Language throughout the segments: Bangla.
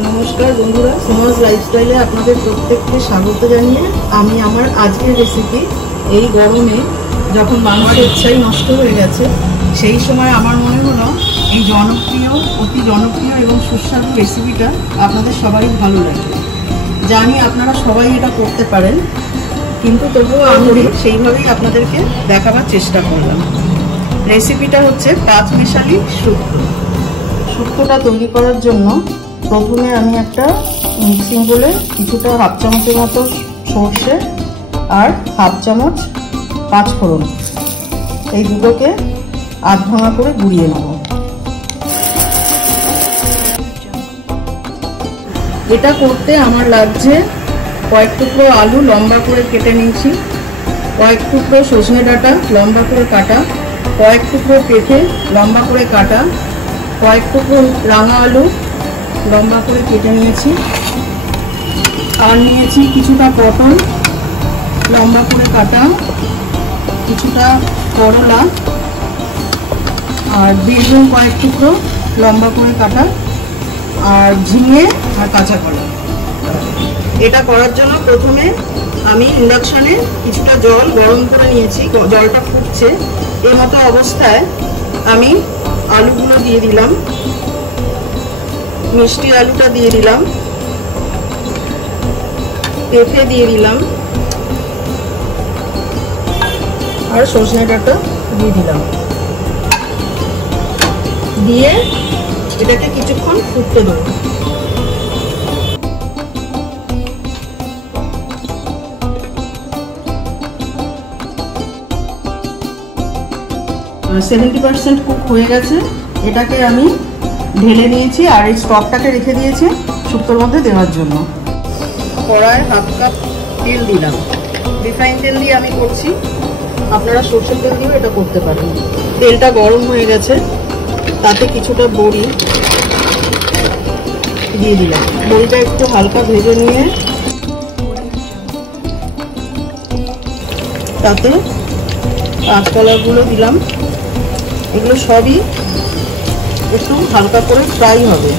नमस्कार बंधुरा सुमस लाइफस्टाइले आपनादेर प्रत्येकके स्वागत जानिए आमी आमार आजकेर रेसिपि এই গরমে যখন মানুষের ইচ্ছাই নষ্ট হয়ে গেছে সেই সময় আমার মনে হলো এই অতি জনপ্রিয় এবং সুস্বাদু রেসিপিটা আপনাদের সবাই ভালো লাগবে। জানি আপনারা সবাই এটা করতে পারেন, কিন্তু তবুও আমি সেইভাবেই আপনাদেরকে দেখাবার চেষ্টা করলাম। রেসিপিটা হচ্ছে পাঁচমিশালি শুক্তো। শুক্তোটা তৈরি করার জন্য প্রথমে আমি একটা মিক্সিং বলে কিছুটা হাফ চামচের মতো সরষে আর হাফ চামচ পাঁচফোড়ন এই দুটোকে আধ ভাঙা করে গুঁড়িয়ে নেব। এটা করতে আমার লাগছে কয়েক টুকরো আলু লম্বা করে কেটে নিয়েছি, কয়েক টুকরো সজনে ডাঁটা লম্বা করে কাটা, কয়েক টুকরো পেঁপে লম্বা করে কাটা, কয়েক টুকরো রাঙা আলু লম্বা করে কেটে নিয়েছি, আর নিয়েছি কিছুটা পটল লম্বা করে কাটা, কিছুটা করলা আর বেগুন কয়েক টুকরো লম্বা করে কাটা, আর ঝিঙে আর কাঁচা কলা। এটা করার জন্য প্রথমে আমি ইন্ডাকশনে কিছুটা জল গরম করে নিয়েছি, জলটা ফুটছে। এই মতো অবস্থায় আমি আলুগুলো দিয়ে দিলাম, মিষ্টি আলুটা দিয়ে দিলাম, পেঁপে দিয়ে দিলাম আর সজনে ডাঁটা দিয়ে দিলাম। দিয়ে এটাকে কিছুক্ষণ ফুটতে দেবো। 70% কুক হয়ে গেছে। এটাকে আমি ঢেলে নিয়েছি আর এই স্টকটাকে রেখে দিয়েছি শুক্তোর মধ্যে দেওয়ার জন্য। কড়ায় হাফ কাপ তেল দিলাম, রিফাইন তেল দিয়ে আমি করছি, আপনারা সরষের তেল দিয়েও এটা করতে পারেন। তেলটা গরম হয়ে গেছে, তাতে কিছুটা বড়ি দিয়ে দিলাম। বড়িটা একটু হালকা ভেজে নিয়ে তাতে কাঁচকলাগুলো দিলাম। এগুলো সবই একটু হালকা করে ফ্রাই হবে।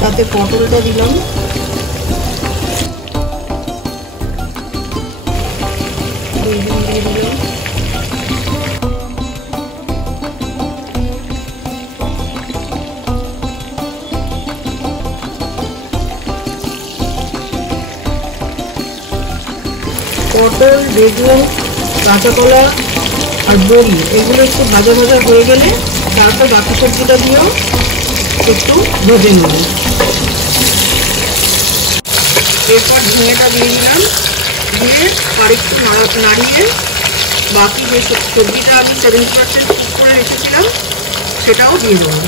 তাতে পটলটা দিলাম, বেগুন দিয়ে দিলাম, পটল, বেগুন, কাঁচা কলা আর বড়ি এগুলো একটু ভাজা ভাজা হয়ে গেলে তারপর বাকি সবজিটা দিয়েও একটু ভেজে নেব। এরপর ঝিঙেটা দিয়ে দিলাম, দিয়ে আরেকটু নাড়িয়ে বাকি যে সবজিটা আমি 70% কুক করে রেখেছিলাম সেটাও দিয়ে দেবো।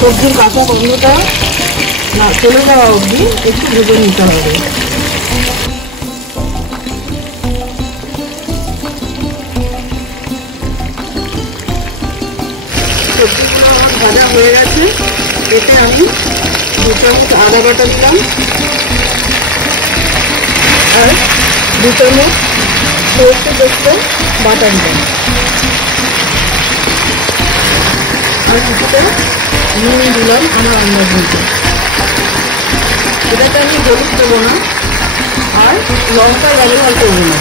সবজির কাঁচা গন্ধটা না চলে যাওয়া অবধি একটু ভেজে নিতে হবে। সবজিগুলো আমার ভাজা হয়ে গেছে। এতে আমি 2 চামচ আদা বাটা দিলাম আর 2 চামচ সরষে পোস্ত বাটা দিলাম আর কিছুটা নুন দিলাম আমার আন্দাজ মতো। এটাতে আমি হলুদ দেবো না আর লঙ্কা ব্যবহার করবো না,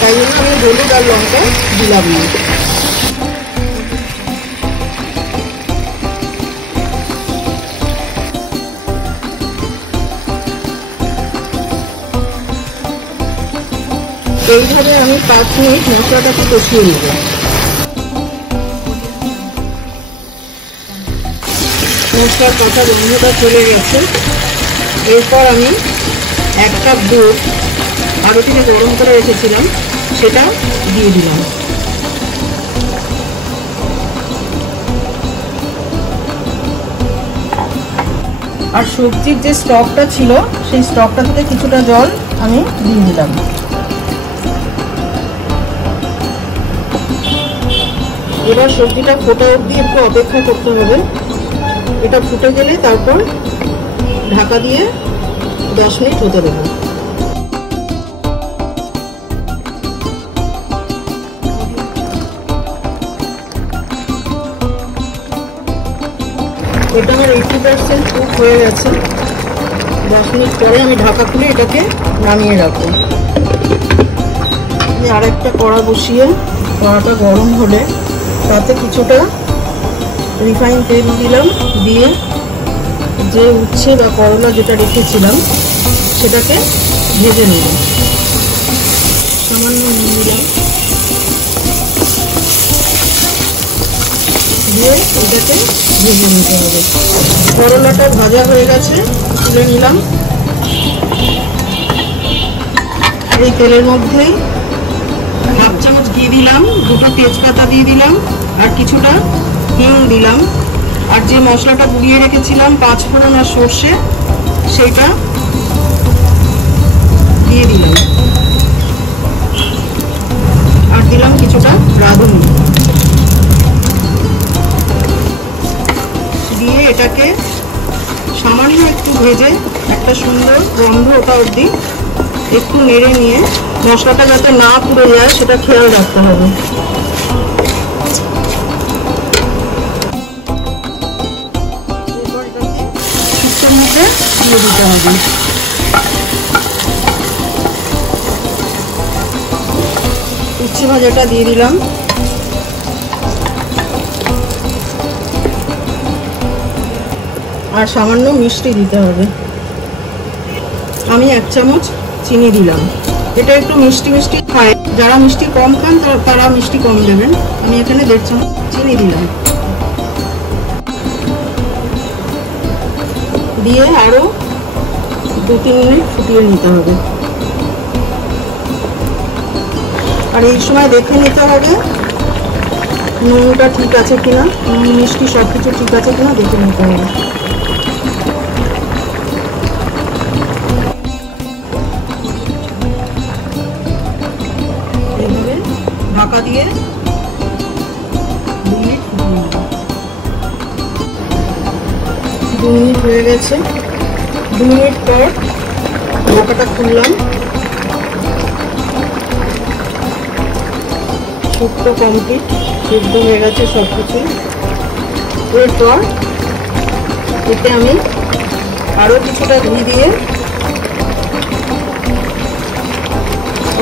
তাই জন্য আমি হলুদ আর লঙ্কা দিলাম না। এইভাবে আমি 5 মিনিট মশলাটাকে কষিয়ে নেব। মশলার কাঁচা গন্ধটা চলে গেছে। এরপর আমি 1 কাপ দুধ আগে থেকে গরম করে রেখেছিলাম সেটা দিয়ে দিলাম। আর সবজির যে স্টকটা ছিল সেই স্টকটা থেকে কিছুটা জল আমি দিয়ে দিলাম। এবার সবজিটা ফোটা অবধি একটু অপেক্ষা করতে হবে। এটা ফুটে গেলে তারপর ঢাকা দিয়ে 10 মিনিট হতে দেবো। এটা আমার 80% কুক হয়ে গেছে। 10 মিনিট পরে আমি ঢাকা খুলে এটাকে নামিয়ে রাখবো। আর একটা কড়া বসিয়ে কড়াটা গরম হলে তাতে কিছুটা রিফাইন তেল দিলাম, দিয়ে যে উচ্ছে বা করলা যেটা রেখেছিলাম সেটাকে ভেজে নেব। সামান্য নুন দিলাম, দিয়ে এটাকে ভেজে নিতে হবে। করলাটা ভাজা হয়ে গেছে, তুলে নিলাম। এই তেলের মধ্যেই 1/2 চামচ ঘি দিলাম, 2টো তেজপাতা দিয়ে দিলাম, আর কিছুটা হিং দিলাম। আর যে মশলাটা গুঁড়িয়ে রেখেছিলাম 5 ফোড়ন আর সর্ষে, সেইটা দিয়ে দিলাম। আর দিলাম কিছুটা রাঁধুনি, দিয়ে এটাকে সামান্য একটু ভেজে একটা সুন্দর গন্ধ ওঠা অবধি একটু নেড়ে নিয়ে মশলাটা যাতে না পুড়ে যায় সেটা খেয়াল রাখতে হবে। এরপর এটাকে কিছুর মধ্যে দিয়ে দিতে হবে। উচ্ছে ভাজাটা দিয়ে দিলাম, আর সামান্য মিষ্টি দিতে হবে। আমি 1 চামচ চিনি দিলাম। এটা একটু মিষ্টি মিষ্টি খায়, যারা মিষ্টি কম খান তারা মিষ্টি কম দেবেন। আমি এখানে 1.5 চামচ চিনি দিলাম, দিয়ে আরো 2-3 মিনিট ফুটিয়ে নিতে হবে। আর এই সময় দেখে নিতে হবে নুনটা ঠিক আছে কিনা, নুন মিষ্টি সব কিছু ঠিক আছে কিনা দেখে নিতে হবে। এইভাবে ঢাকা দিয়ে 2 মিনিট ফুটিয়ে নেব। 2 মিনিট হয়ে গেছে। 2 মিনিট পর ঢাকাটা খুললাম। শুক্তো কমপ্লিট, সিদ্ধ হয়ে গেছে সব কিছু। এরপর এতে আমি আরও কিছুটা ঘি দিয়ে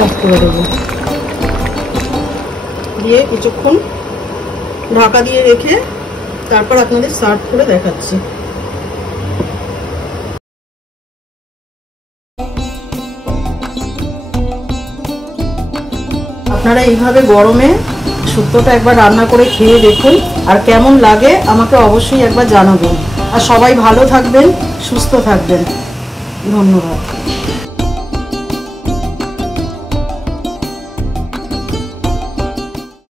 অফ করে দেবো। দিয়ে কিছুক্ষণ ঢাকা দিয়ে রেখে তারপর আপনাদের সার্ভ করে দেখাচ্ছি। আপনারা এইভাবে গরমে শুক্তোটা একবার রান্না করে খেয়ে দেখুন, আর কেমন লাগে আমাকে অবশ্যই একবার জানাবেন। আর সবাই ভালো থাকবেন, সুস্থ থাকবেন। ধন্যবাদ।